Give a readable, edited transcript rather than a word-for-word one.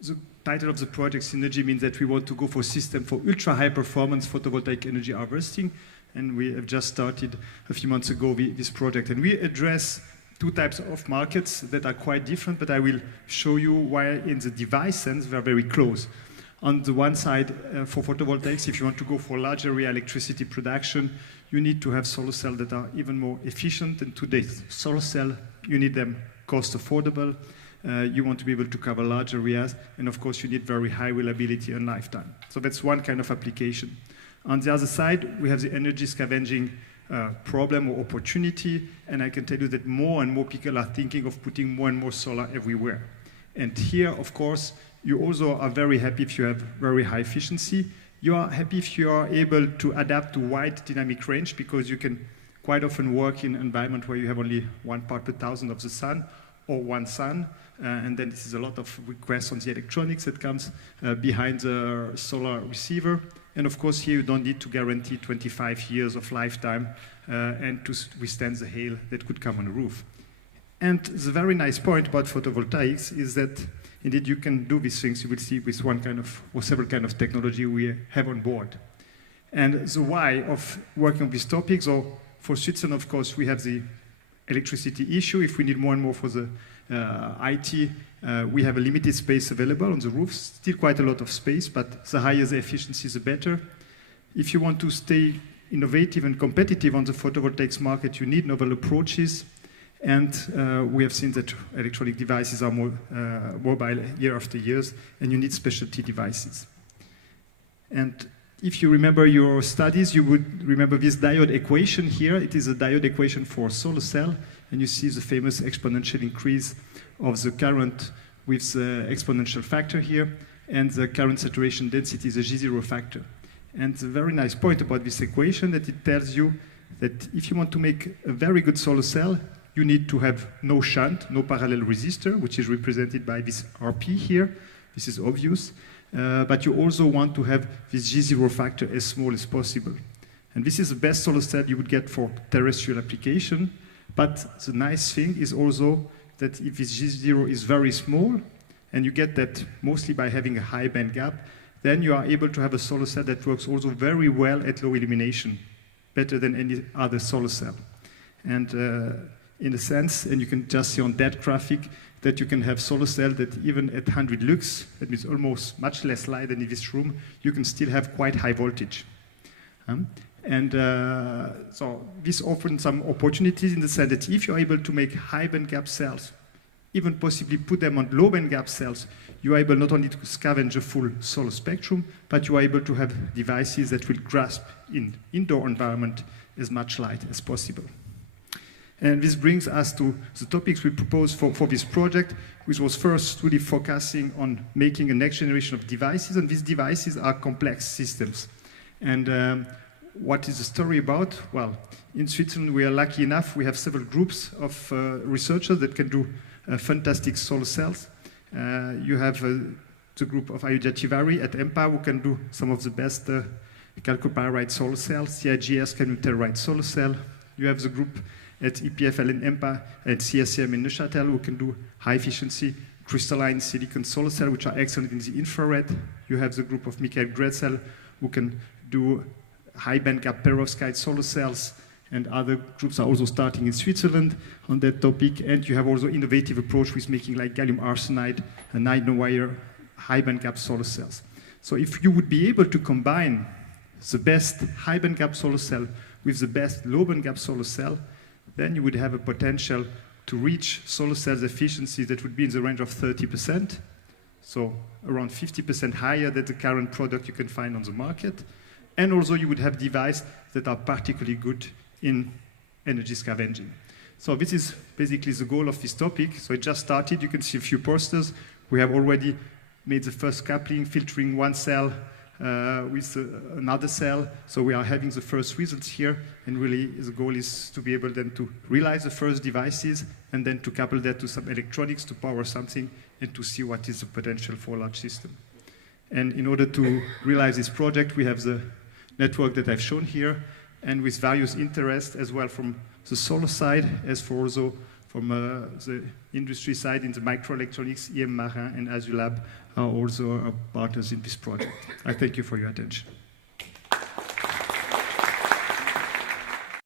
the title of the project, Synergy, means that we want to go for a system for ultra-high performance photovoltaic energy harvesting. And we have just started a few months ago this project. And we address two types of markets that are quite different, but I will show you why in the device sense we are very close. On the one side, for photovoltaics, if you want to go for large area electricity production, you need to have solar cells that are even more efficient. And today, solar cell, you need them cost affordable. You want to be able to cover large areas. And of course, you need very high reliability and lifetime. So that's one kind of application. On the other side, we have the energy scavenging problem or opportunity, and I can tell you that more and more people are thinking of putting more and more solar everywhere. And here, of course, you also are very happy if you have very high efficiency. You are happy if you are able to adapt to wide dynamic range, because you can quite often work in an environment where you have only 1 part per thousand of the sun, or one sun, and then this is a lot of requests on the electronics that comes behind the solar receiver. And of course, here you don't need to guarantee 25 years of lifetime and to withstand the hail that could come on the roof. And the very nice point about photovoltaics is that indeed you can do these things, you will see, with one kind of, or several kind of technology we have on board. And the why of working on these topics, or for Switzerland, of course, we have the electricity issue. If we need more and more for the IT, we have a limited space available on the roofs, still quite a lot of space, but the higher the efficiency, the better. If you want to stay innovative and competitive on the photovoltaics market, you need novel approaches. And we have seen that electronic devices are more mobile year after year, and you need specialty devices. And if you remember your studies, you would remember this diode equation here. It is a diode equation for a solar cell, and you see the famous exponential increase of the current with the exponential factor here, and the current saturation density is a G0 factor. And the very nice point about this equation that it tells you that if you want to make a very good solar cell, you need to have no shunt, no parallel resistor, which is represented by this RP here. This is obvious. But you also want to have this G0 factor as small as possible. And this is the best solar cell you would get for terrestrial application. But the nice thing is also that if this G0 is very small, and you get that mostly by having a high band gap, then you are able to have a solar cell that works also very well at low illumination, better than any other solar cell. And in a sense, and you can just see on that graphic, that you can have solar cell that even at 100 lux, that means almost much less light than in this room, you can still have quite high voltage. So this offers some opportunities in the sense that if you're able to make high band gap cells, even possibly put them on low band gap cells, you are able not only to scavenge a full solar spectrum, but you are able to have devices that will grasp in indoor environment as much light as possible. And this brings us to the topics we proposed for this project, which was first really focusing on making a next generation of devices, and these devices are complex systems. And what is the story about? Well, in Switzerland, we are lucky enough, we have several groups of researchers that can do fantastic solar cells. You have the group of Ayuja Tiwari at EMPA, who can do some of the best chalcopyrite solar cells. CIGS can do Nano-Tera solar cell. You have the group at EPFL in EMPA, at CSCM in Neuchâtel, who can do high efficiency crystalline silicon solar cell, which are excellent in the infrared. You have the group of Michael Gretzel, who can do high band gap perovskite solar cells, and other groups are also starting in Switzerland on that topic. And you have also innovative approach with making like gallium arsenide and nanowire high band gap solar cells. So if you would be able to combine the best high band gap solar cell with the best low band gap solar cell, then you would have a potential to reach solar cells efficiency that would be in the range of 30%, so around 50% higher than the current product you can find on the market. And also you would have devices that are particularly good in energy scavenging. So this is basically the goal of this topic. So it just started. You can see a few posters. We have already made the first coupling, filtering one cell with another cell. So we are having the first results here. And really the goal is to be able then to realize the first devices and then to couple that to some electronics to power something and to see what is the potential for a large system. And in order to realize this project, we have the network that I've shown here, and with various interests as well from the solar side as for also from the industry side in the microelectronics, EM Marin and Azulab are also our partners in this project. I thank you for your attention.